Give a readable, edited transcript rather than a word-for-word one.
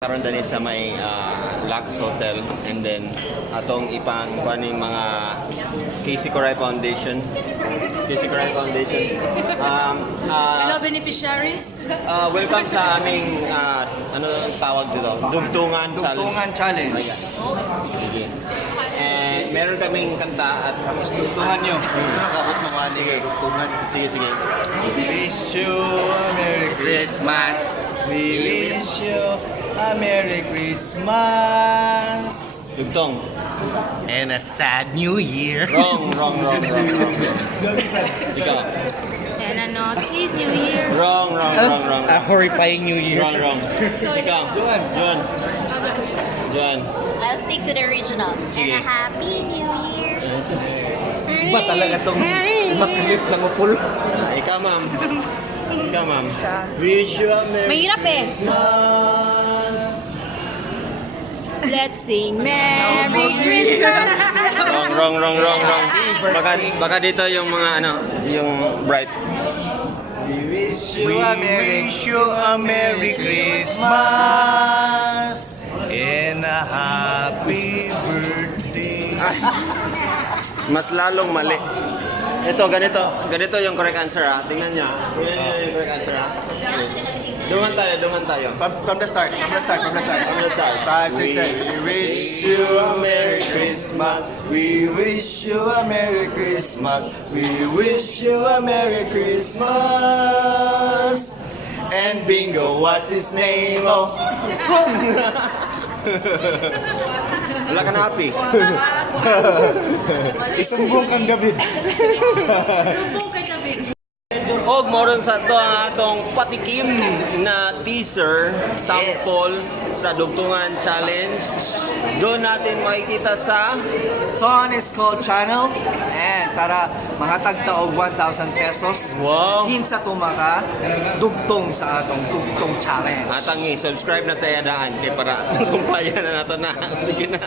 Karon dani sa may Lux Hotel and then atong ipang kuaning mga KC Coray Foundation. KC Coray Foundation. Hello beneficiaries. Welcome sa aming ano ang tawag dito? Dugtungan Challenge. Sige. Meron kaming kanta at Dugtungan nyo. Nakabot mo nga ni Dugtungan. sige. Wish you a Merry Christmas. We wish you a Merry Christmas. Dugtong. And a sad New Year. Wrong. Ikaw. And a naughty New Year. Wrong. A horrifying New Year. Wrong. Ikaw. Juan. I'll stick to the original. Sige. And a happy new year. Iba talaga tong makilit ng upol. Ikaw, ma'am. Wish you a Merry Mahirap eh. Christmas. Let's sing Merry Christmas. Wrong. Baka dito yung mga ano, yung bright. We wish you a Merry Christmas and a happy birthday. Mas lalong mali. Ito, ganito yung correct answer ha. Tingnan niya. Yung correct answer ha. Dungan tayo. From the start. 5, 6, 7. We wish you a Merry Christmas. We wish you a Merry Christmas. We wish you a Merry Christmas. And Bingo, what's his name? Oh. Wala ka na happy. Isumbong kang David. Og moron sa to ang atong patikim na teaser sample sa Dugtungan Challenge. Doon natin makikita sa Ton Escol channel. And tara, mga tagtaog 1,000 pesos. Wow. Hinsa tumaka, dugtong sa atong Dugtong Challenge. atang i-subscribe na sa yadaan kay para sumpayan na nato na. Sige na.